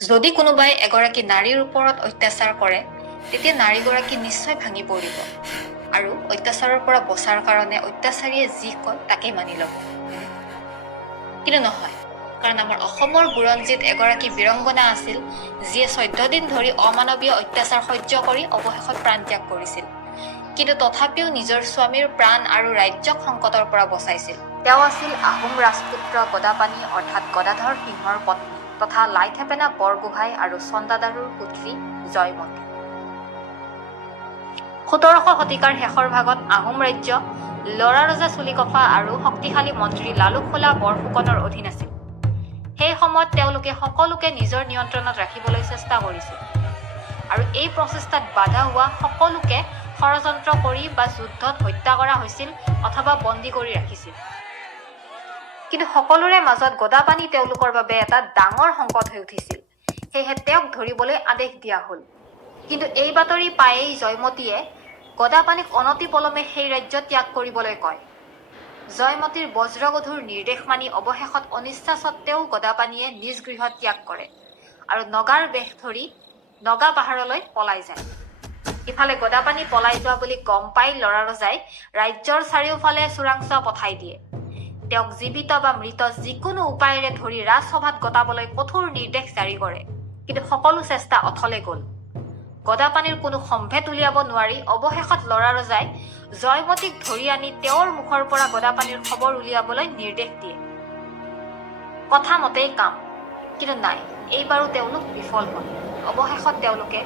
যদি কোনোবাই এগৰাকী নাৰীৰ ওপৰত অত্যাচাৰ কৰে তেতিয়া নাৰীগৰাকী নিশ্চয় ভাঙি পৰিব আৰু অত্যাচাৰৰ পৰা বচাৰ কাৰণে অত্যাচাৰীয়ে যি কয় তাকেই মানি ল'ব। কিন্তু নহয়, কাৰণ আমাৰ অসমৰ বুৰঞ্জীত এগৰাকী বীৰংগনা আছিল যিয়ে 14 দিন ধৰি অমানৱীয় অত্যাচাৰ সহ্য কৰি অৱশেষত প্ৰাণত্যাগ কৰিছিল, কিন্তু তথাপিও নিজৰ স্বামীৰ প্ৰাণ আৰু ৰাজ্যক সংকটৰ পৰা বচাইছিল। তেওঁ আছিল আহোম ৰাজপুত্ৰ গদাপানী অৰ্থাৎ গদাধৰ সিংহৰ পত্নী তথা লাইথেপেনা বৰগোহাঁই আৰু চন্দাদাৰুৰ পুত্ৰী জয়মতী। 17শ শতিকাৰ শেষৰ ভাগত আহোম ৰাজ্য লৰা ৰজা চুলিকফা আৰু শক্তিশালী মন্ত্ৰী লালুকসোলা বৰফুকনৰ অধীন আছিল। সেই সময়ত তেওঁলোকে সকলোকে নিজৰ নিয়ন্ত্ৰণত ৰাখিবলৈ চেষ্টা কৰিছিল আৰু এই প্ৰচেষ্টাত বাধা হোৱা সকলোকে ষড়যন্ত্ৰ কৰি বা যুদ্ধত হত্যা কৰা হৈছিল অথবা বন্দী কৰি ৰাখিছিল। কিন্তু সকলোৰে মাজত গদাপানী তেওঁলোকৰ বাবে এটা ডাঙৰ সংকট হৈ উঠিছিল, সেয়েহে তেওঁক ধৰিবলৈ আদেশ দিয়া হ'ল। কিন্তু এই বাতৰি পায়েই জয়মতীয়ে গদাপানীক অনতিপলমে সেই ৰাজ্য ত্যাগ কৰিবলৈ কয়। জয়মতীৰ বজ্ৰগধুৰ নিৰ্দেশ মানি অৱশেষত অনিচ্ছা সত্ত্বেও গদাপানীয়ে নিজ গৃহ ত্যাগ কৰে আৰু নগাৰ বেশ ধৰি নগা পাহাৰলৈ পলাই যায়। ইফালে গদাপানী পলাই যোৱা বুলি গম পাই লৰা ৰজাই ৰাজ্যৰ চাৰিওফালে চোৰাংচোৱা পঠাই দিয়ে। তেওঁক জীৱিত বা মৃত যিকোনো উপায়েৰে ধৰি ৰাজসভাত গতাবলৈ কঠোৰ নিৰ্দেশ জাৰি কৰে, কিন্তু সকলো চেষ্টা অথলে গল। গদাপানীৰ কোনো সম্ভেদ উলিয়াব নোৱাৰি অৱশেষত লৰা ৰজাই জয়মতীক ধৰি আনি তেওঁৰ মুখৰ পৰা গদাপানীৰ খবৰ উলিয়াবলৈ নিৰ্দেশ দিয়ে। কথা মতেই কাম, কিন্তু নাই, এইবাৰো তেওঁলোক বিফল হল। অৱশেষত তেওঁলোকে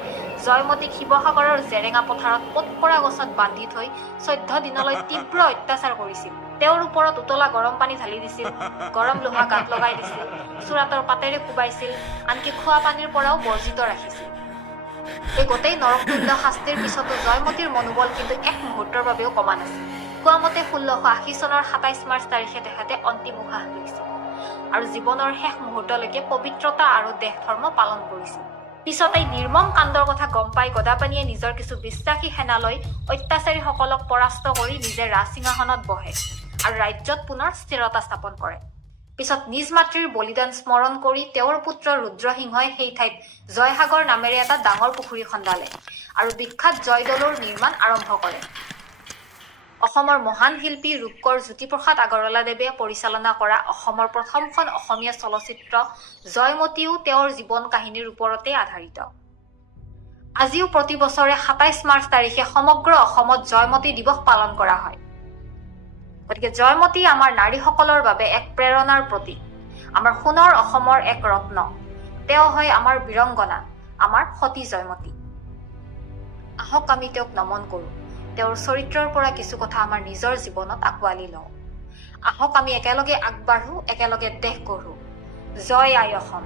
জয়মতীক শিৱসাগৰৰ জেৰেঙা পথাৰত পোতপৰা গছত বান্ধি থৈ 14 দিনলৈ তীব্ৰ অত্যাচাৰ কৰিছিল। তেওঁৰ ওপৰত উতলা গৰম পানী ঢালি দিছিল, গৰম লোহা গাত লগাই দিছিল, চোৰাতৰ পাতেৰে কোবাইছিল, আনকি খোৱা পানীৰ পৰাও বৰ্জিত ৰাখিছিল। এই গোটেই নৰকতুল্য শাস্তিৰ পিছতো জয়মতীৰ মনোবল কিন্তু এক মুহূৰ্তৰ বাবেও কমা নাছিল। কোৱা মতে 1680 চনৰ 27 মাৰ্চ তাৰিখে তেখেতে অন্তিম উশাহ লৈছিল আৰু জীৱনৰ শেষ মুহূৰ্তলৈকে পবিত্ৰতা আৰু দেশ ধৰ্ম পালন কৰিছিল। পিছত এই নিৰ্মম কাণ্ডৰ কথা গম পাই গদাপানীয়ে নিজৰ কিছু বিশ্বাসী সেনালৈ অত্যাচাৰীসকলক পৰাস্ত কৰি নিজে ৰাজসিংহাসনত বহে আৰু ৰাজ্যত পুনৰ স্থিৰতা স্থাপন কৰে। পিছত নিজ মাতৃৰ বলিদান স্মৰণ কৰি তেওঁৰ পুত্ৰ ৰুদ্ৰসিংহই সেই ঠাইত জয়সাগৰ নামেৰে এটা ডাঙৰ পুখুৰী খন্দালে আৰু বিখ্যাত জয়দৌলৰ নিৰ্মাণ আৰম্ভ কৰে। অসমৰ মহান শিল্পী ৰূপকোঁৱৰ জ্যোতিপ্ৰসাদ আগৰৱালাদেৱে পৰিচালনা কৰা অসমৰ প্ৰথমখন অসমীয়া চলচ্চিত্ৰ জয়মতীও তেওঁৰ জীৱন কাহিনীৰ ওপৰতে আধাৰিত। আজিও প্ৰতি বছৰে 27 মাৰ্চ তাৰিখে সমগ্ৰ অসমত জয়মতী দিৱস পালন কৰা হয়। গতিকে জয়মতী আমাৰ নাৰীসকলৰ বাবে এক প্ৰেৰণাৰ প্ৰতীক, আমাৰ সোণৰ অসমৰ এক ৰত্ন। তেওঁ হয় আমাৰ বীৰংগনা, আমাৰ সতী জয়মতী। আহক আমি তেওঁক নমন কৰোঁ, তেওঁৰ চৰিত্ৰৰ পৰা কিছু কথা আমাৰ নিজৰ জীৱনত আঁকোৱালি লওঁ। আহক আমি একেলগে আগবাঢ়ো, একেলগে দেশ গঢ়ো। জয় আই অসম।